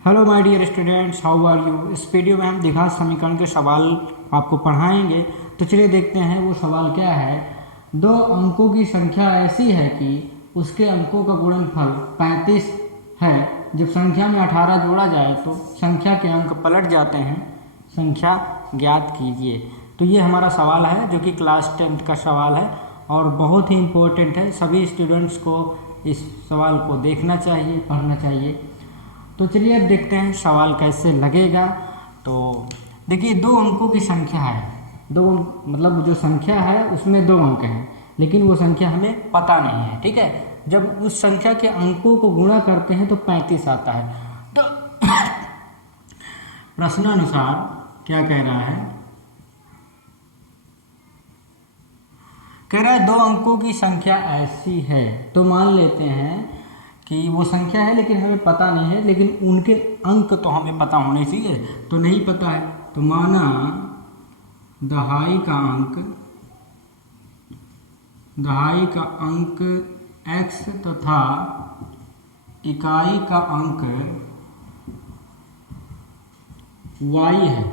Hello my dear students, how are you. इस video में हम द्विघात समीकरण के सवाल आपको पढ़ाएंगे। तो चलिए देखते हैं वो सवाल क्या है। दो अंकों की संख्या ऐसी है कि उसके अंकों का गुणनफल 35 है। जब संख्या में 18 जोड़ा जाए तो संख्या के अंक पलट जाते हैं। संख्या ज्ञात कीजिए। तो ये हमारा सवाल है जो कि क्लास 10th का सवाल है और बहुत ही इम्पोर्टेंट है। सभी स्टूडेंट्स को इस सवाल को देखना चाहिए, पढ़ना चाहिए। तो चलिए अब देखते हैं सवाल कैसे लगेगा। तो देखिए, दो अंकों की संख्या है। दो मतलब जो संख्या है उसमें दो अंक हैं, लेकिन वो संख्या हमें पता नहीं है। ठीक है, जब उस संख्या के अंकों को गुणा करते हैं तो 35 आता है। तो प्रश्नानुसार क्या कह रहा है, कह रहा है दो अंकों की संख्या ऐसी है। तो मान लेते हैं कि वो संख्या है लेकिन हमें पता नहीं है, लेकिन उनके अंक तो हमें पता होने चाहिए। तो नहीं पता है तो माना दहाई का अंक x तथा इकाई का अंक y है।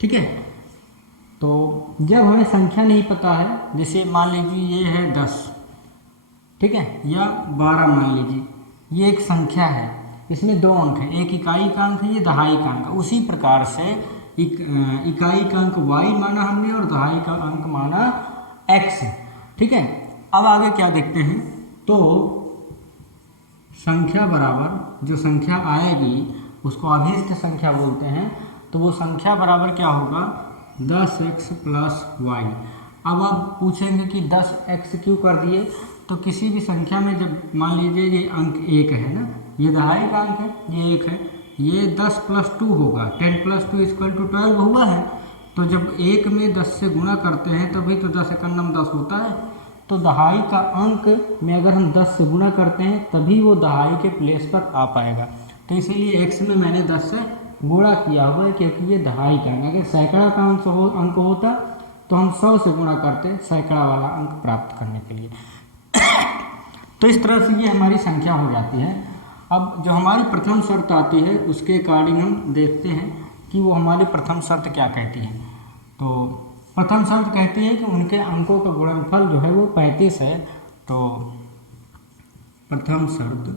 ठीक है, तो जब हमें संख्या नहीं पता है, जैसे मान लीजिए ये है 10, ठीक है, या 12 मान लीजिए, ये एक संख्या है, इसमें दो अंक हैं, एक इकाई का अंक है, ये दहाई का अंक। उसी प्रकार से इकाई का अंक y माना हमने और दहाई का अंक माना x। ठीक है, अब आगे क्या देखते हैं। तो संख्या बराबर जो संख्या आएगी उसको अभीष्ट संख्या बोलते हैं। तो वो संख्या बराबर क्या होगा, 10x प्लस वाई। अब आप पूछेंगे कि 10x क्यों कर दिए। तो किसी भी संख्या में जब मान लीजिए ये अंक 1 है ना, ये दहाई का अंक है, ये 1 है, ये 10 प्लस 2 होगा, 10 प्लस 2 इक्वल टू 12 हुआ है। तो जब 1 में 10 से गुणा करते हैं तभी तो 10 एकम 10 होता है। तो दहाई का अंक में अगर हम 10 से गुणा करते हैं तभी वो दहाई के प्लेस पर आ पाएगा। तो इसीलिए x में मैंने 10 से गुणा किया हुआ है, क्योंकि ये दहाई का अंक। अगर सैकड़ा का अंक होता तो हम 100 से गुणा करते सैकड़ा वाला अंक प्राप्त करने के लिए। तो इस तरह से ये हमारी संख्या हो जाती है। अब जो हमारी प्रथम शर्त आती है उसके अकॉर्डिंग हम देखते हैं कि वो हमारी प्रथम शर्त क्या कहती है। तो प्रथम शर्त कहती है कि उनके अंकों का गुणनफल जो है वो 35 है। तो प्रथम शर्त,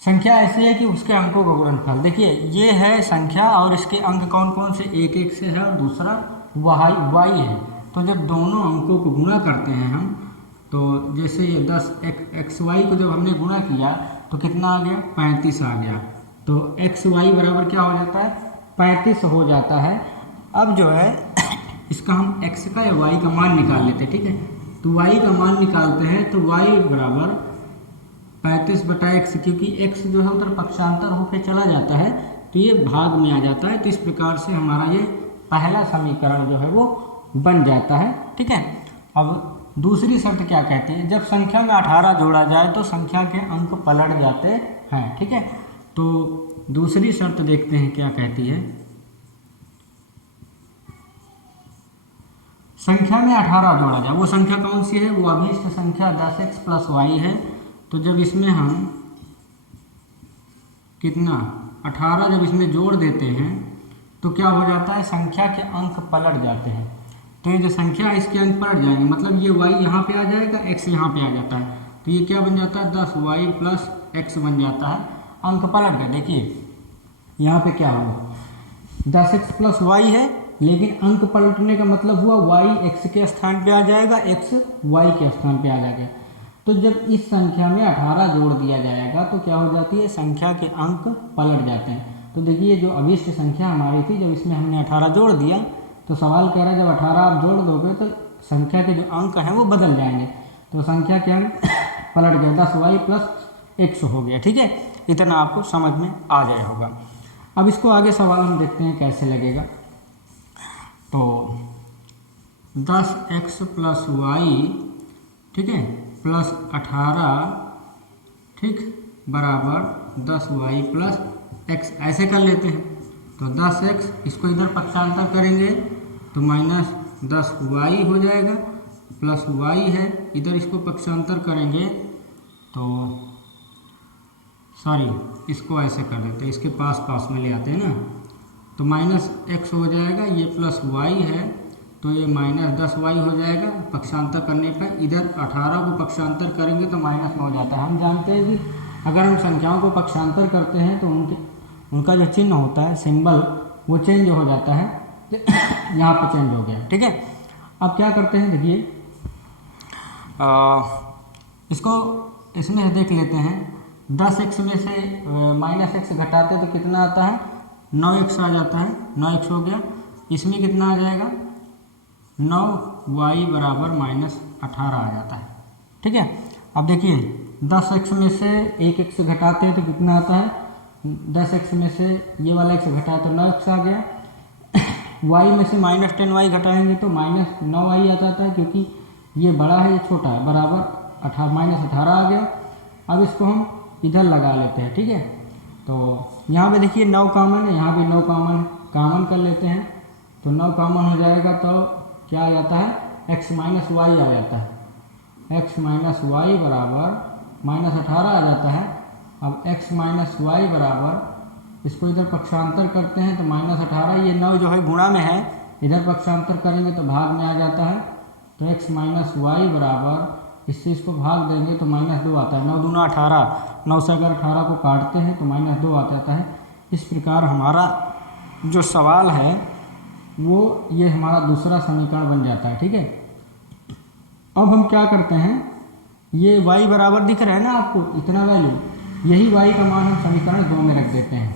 संख्या ऐसी है कि उसके अंकों का गुणनफल, देखिए ये है संख्या और इसके अंक कौन कौन से, एक एक से है और दूसरा y है। तो जब दोनों अंकों को गुणा करते हैं हम, तो जैसे ये 10xy को जब हमने गुणा किया तो कितना आ गया, 35 आ गया। तो xy बराबर क्या हो जाता है, 35 हो जाता है। अब जो है इसका हम x का या y का मान निकाल लेते हैं। ठीक है, तो y का मान निकालते हैं तो y बराबर 35/x, क्योंकि x जो है उधर पक्षांतर होकर चला जाता है तो ये भाग में आ जाता है। तो इस प्रकार से हमारा ये पहला समीकरण जो है वो बन जाता है। ठीक है, अब दूसरी शर्त क्या कहती है, जब संख्या में 18 जोड़ा जाए तो संख्या के अंक पलट जाते हैं। ठीक है, तो दूसरी शर्त देखते हैं क्या कहती है। संख्या में 18 जोड़ा जाए, वो संख्या कौन सी है, वो अभीष्ट संख्या 10x प्लस वाई है। तो जब इसमें हम कितना 18 जब इसमें जोड़ देते हैं तो क्या हो जाता है, संख्या के अंक पलट जाते हैं। तो ये जो संख्या है इसके अंक पलट जाएंगे, मतलब ये y यहाँ पे आ जाएगा, x यहाँ पे आ जाता है। तो ये क्या बन जाता है, 10y प्लस x बन जाता है। अंक पलट गए, देखिए यहाँ पे क्या हुआ, 10x प्लस y है, लेकिन अंक पलटने का मतलब हुआ y x के स्थान पे आ जाएगा, x y के स्थान पे आ जाएगा। तो जब इस संख्या में 18 जोड़ दिया जाएगा तो क्या हो जाती है, संख्या के अंक पलट जाते हैं। तो देखिए जो अभीष्ट संख्या हमारी थी, जब इसमें हमने 18 जोड़ दिया तो सवाल कह रहा है जब 18 आप जोड़ दोगे तो संख्या के जो अंक हैं वो बदल जाएंगे। तो संख्या के अंक पलट गए, 10y प्लस x हो गया। ठीक है, इतना आपको समझ में आ जाए होगा। अब इसको आगे सवाल हम देखते हैं कैसे लगेगा। तो 10x प्लस वाई, ठीक है, प्लस 18, ठीक, बराबर 10y प्लस x, ऐसे कर लेते हैं। तो 10x इसको इधर पक्षांतर करेंगे तो माइनस 10y हो जाएगा, प्लस y है, इधर इसको पक्षांतर करेंगे तो सॉरी इसको ऐसे कर देते हैं, इसके पास पास में ले आते हैं ना, तो माइनस एक्स हो जाएगा, ये प्लस वाई है तो ये माइनस 10y हो जाएगा। पक्षांतर करने पर इधर 18 को पक्षांतर करेंगे तो माइनस में हो जाता है। हम जानते हैं कि अगर हम संख्याओं को पक्षांतर करते हैं तो उनका जो चिन्ह होता है, सिंबल, वो चेंज हो जाता है। यहाँ पे चेंज हो गया, ठीक है। अब क्या करते हैं, देखिए इसको इसमें से देख लेते हैं। 10x में से माइनस एक्स घटाते हैं तो कितना आता है, 9x आ जाता है, 9x हो गया। इसमें कितना आ जाएगा, 9y बराबर माइनस 18 आ जाता है, ठीक है। अब देखिए 10x में से 1x घटाते हैं तो कितना आता है, 10x में से ये वाला x घटाया तो 9x आ गया। y में से माइनस 10y घटाएंगे तो माइनस 9y आ जाता है, क्योंकि ये बड़ा है ये छोटा है, बराबर माइनस 18 आ गया। अब इसको हम इधर लगा लेते हैं, ठीक है। तो यहाँ पे देखिए 9 कॉमन है, यहाँ भी 9 कॉमन कर लेते हैं, तो 9 कॉमन हो जाएगा तो क्या आ जाता है, x माइनस वाई आ जाता है। x माइनस वाई बराबर माइनस 18 आ जाता है। अब x माइनस वाई बराबर, इसको इधर पक्षांतर करते हैं तो माइनस 18, ये 9 जो है गुणा में है, इधर पक्षांतर करेंगे तो भाग में आ जाता है। तो x माइनस वाई बराबर, इस चीज़ को भाग देंगे तो माइनस 2 आता है। 9 दूना 18, 9 से अगर 18 को काटते हैं तो माइनस 2 आ जाता है। इस प्रकार हमारा जो सवाल है वो ये हमारा दूसरा समीकरण बन जाता है, ठीक है। अब हम क्या करते हैं, ये y बराबर दिख रहा है ना आपको, इतना वैल्यू, यही y का मान हम समीकरण 2 में रख देते हैं।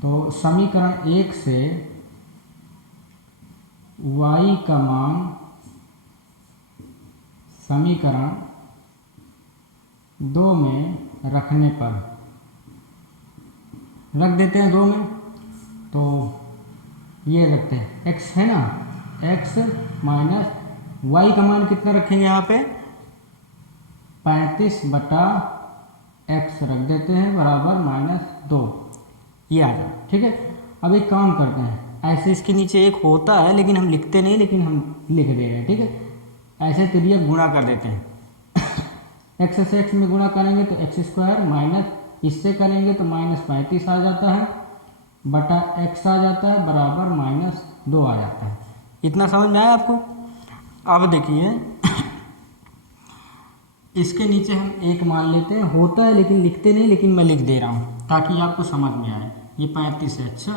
तो समीकरण 1 से y का मान समीकरण 2 में रखने पर रख देते हैं 2 में, तो ये रखते हैं x है ना, x माइनस y का मान कितना रखेंगे यहाँ पे, 35 बटा x रख देते हैं बराबर माइनस 2, ये आ जाए, ठीक है। अब एक काम करते हैं, ऐसे इसके नीचे एक होता है लेकिन हम लिखते नहीं, लेकिन हम लिख दे रहे हैं, ठीक है। ऐसे तिर्यक गुणा कर देते हैं। x से x में गुणा करेंगे तो x स्क्वायर, माइनस इससे करेंगे तो माइनस 35 आ जाता है, बटा x आ जाता है बराबर माइनस 2 आ जाता है। इतना समझ में आया आपको। अब देखिए इसके नीचे हम एक मान लेते हैं, होता है लेकिन लिखते नहीं, लेकिन मैं लिख दे रहा हूँ ताकि आपको समझ में आए। ये 35 है, अच्छा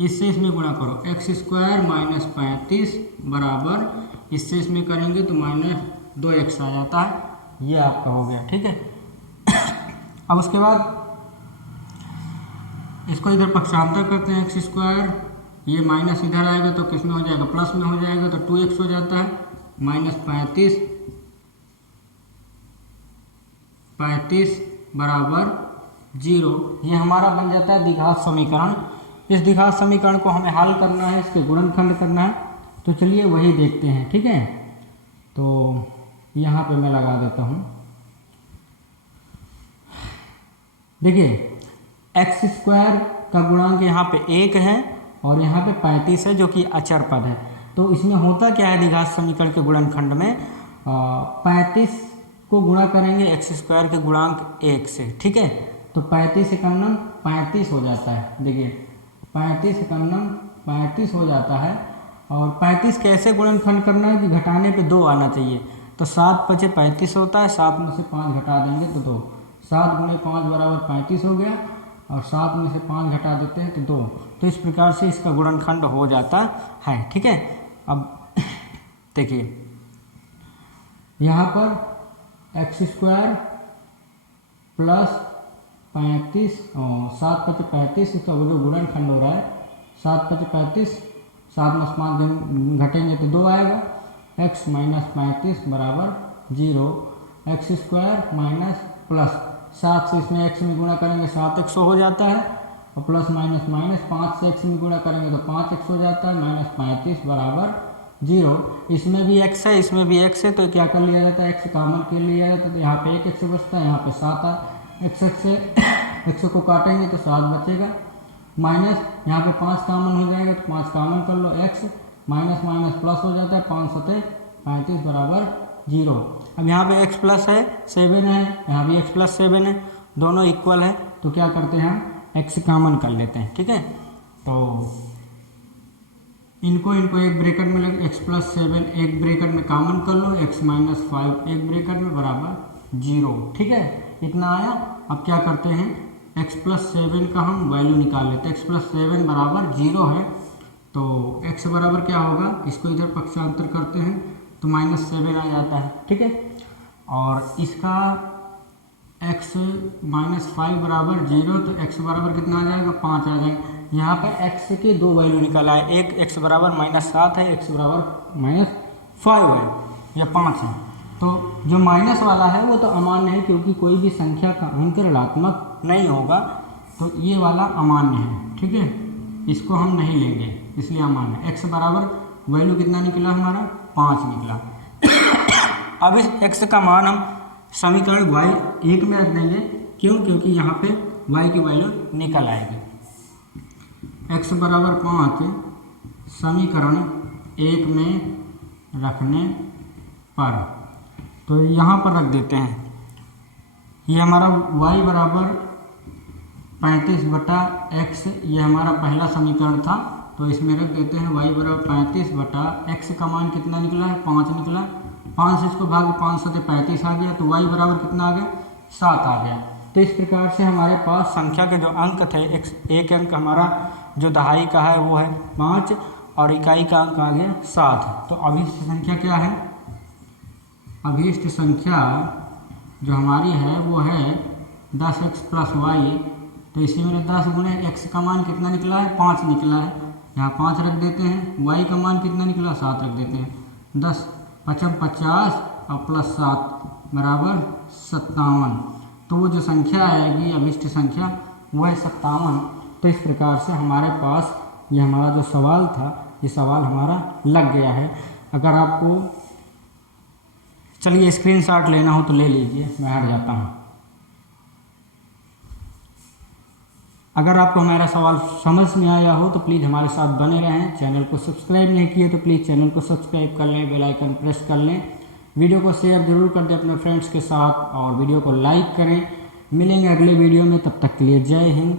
इससे इसमें गुणा करो, x स्क्वायर माइनस 35 बराबर, इससे इसमें करेंगे तो माइनस 2x आ जाता है, ये आपका हो गया, ठीक है। अब उसके बाद इसको इधर पक्षांतर करते हैं, x स्क्वायर, ये माइनस इधर आएगा तो किस में हो जाएगा, प्लस में हो जाएगा, तो 2x हो जाता है, माइनस 35 बराबर 0। ये हमारा बन जाता है द्विघात समीकरण। इस द्विघात समीकरण को हमें हल करना है, इसके गुणनखंड करना है, तो चलिए वही देखते हैं, ठीक है। तो यहाँ पे मैं लगा देता हूँ, देखिए x स्क्वायर का गुणांक यहाँ पे 1 है और यहाँ पे 35 है जो कि अचर पद है। तो इसमें होता क्या है, द्विघात समीकरण के गुणनखंड में 35 को गुणा करेंगे x स्क्वायर के गुणांक 1 से, ठीक है। तो 35 एकम 35 हो जाता है, देखिए 35 एकम 35 हो जाता है। और 35 कैसे गुणनखंड करना है कि घटाने पे 2 आना चाहिए, तो 7 × 5 = 35 होता है, 7 में से 5 घटा देंगे तो 2, 7 × 5 बराबर 35 हो गया, और 7 में से 5 घटा देते हैं तो 2। तो इस प्रकार से इसका गुणनखंड हो जाता है, ठीक है। अब देखिए यहाँ पर x स्क्वायर प्लस 35 और 7 × 35, इसका वो जो गुणनखंड हो रहा है 7 × 35, 7 में 5 घटेंगे तो 2 आएगा, x माइनस 35 बराबर 0, x स्क्वायर माइनस प्लस 7 से इसमें x में गुणा करेंगे 7x हो जाता है, और प्लस माइनस माइनस 5 से x में गुणा करेंगे तो 5x हो जाता है, माइनस 35 बराबर 0। इसमें भी x है, इसमें भी x है, तो क्या कर लिया जाता है, x कॉमन के लिया जाता है, तो यहाँ पे 1x बचता है, यहाँ पे 7 x से x को काटेंगे तो 7 बचेगा, माइनस यहाँ पे 5 कॉमन हो जाएगा तो 5 कॉमन कर लो, x माइनस माइनस प्लस हो जाता है, 5 × 7 = 35 बराबर 0। अब यहाँ पे x प्लस है 7 है, यहाँ भी x प्लस 7 है, दोनों इक्वल है तो क्या करते हैं हम x कॉमन कर लेते हैं, ठीक है। तो इनको एक ब्रैकेट में लगे x प्लस 7 एक ब्रैकेट में कॉमन कर लो, x माइनस 5 एक ब्रैकेट में बराबर 0, ठीक है। इतना आया। अब क्या करते हैं x प्लस 7 का हम वैल्यू निकाल लेते हैं। x प्लस 7 बराबर 0 है तो x बराबर क्या होगा, इसको इधर पक्षांतर करते हैं तो -7 आ जाता है, ठीक है। और इसका x माइनस 5 बराबर 0 तो x बराबर कितना आ जाएगा 5 आ जाएगा। यहाँ पे x के दो वैल्यू निकला है, एक x बराबर -7 है, x बराबर -5 है या 5 है। तो जो माइनस वाला है वो तो अमान्य है क्योंकि कोई भी संख्या का अंक ऋणात्मक नहीं होगा, तो ये वाला अमान्य है, ठीक है। इसको हम नहीं लेंगे इसलिए अमान्य। x बराबर वैल्यू कितना निकला हमारा 5 निकला। अब इस x का मान हम समीकरण y1 में रख देंगे, क्यों, क्योंकि यहाँ पे y की वैल्यू निकल आएगी। x बराबर 5 समीकरण 1 में रखने पर, तो यहाँ पर रख देते हैं। ये हमारा y बराबर 35/x, ये हमारा पहला समीकरण था, तो इसमें रख देते हैं y बराबर 35/x का मान कितना निकला है 5 निकला। 5 से इसको भाग 5 से 35 आ गया, तो y बराबर कितना आ गया 7 आ गया। तो इस प्रकार से हमारे पास संख्या के जो अंक थे, एक अंक हमारा जो दहाई का है वो है 5 और इकाई का अंक आ गया 7। तो अभीष्ट संख्या क्या है, अभीष्ट संख्या जो हमारी है वो है 10x प्लस वाई। तो इसी में 10 गुणे x का मान कितना निकला है 5 निकला है, यहाँ 5 रख देते हैं। y का मान कितना निकला 7 रख देते हैं। 10 5 50 और प्लस 7 बराबर 57। तो वो जो संख्या आएगी अभिष्ट संख्या वो है 57। तो इस प्रकार से हमारे पास ये हमारा जो सवाल था, ये सवाल हमारा लग गया है। अगर आपको चलिए स्क्रीनशॉट लेना हो तो ले लीजिए, मैं हट जाता हूँ। अगर आपको हमारा सवाल समझ में आया हो तो प्लीज़ हमारे साथ बने रहें। चैनल को सब्सक्राइब नहीं किए तो प्लीज़ चैनल को सब्सक्राइब कर लें, बेल आइकन प्रेस कर लें, वीडियो को शेयर जरूर कर दें अपने फ्रेंड्स के साथ और वीडियो को लाइक करें। मिलेंगे अगले वीडियो में, तब तक के लिए जय हिंद,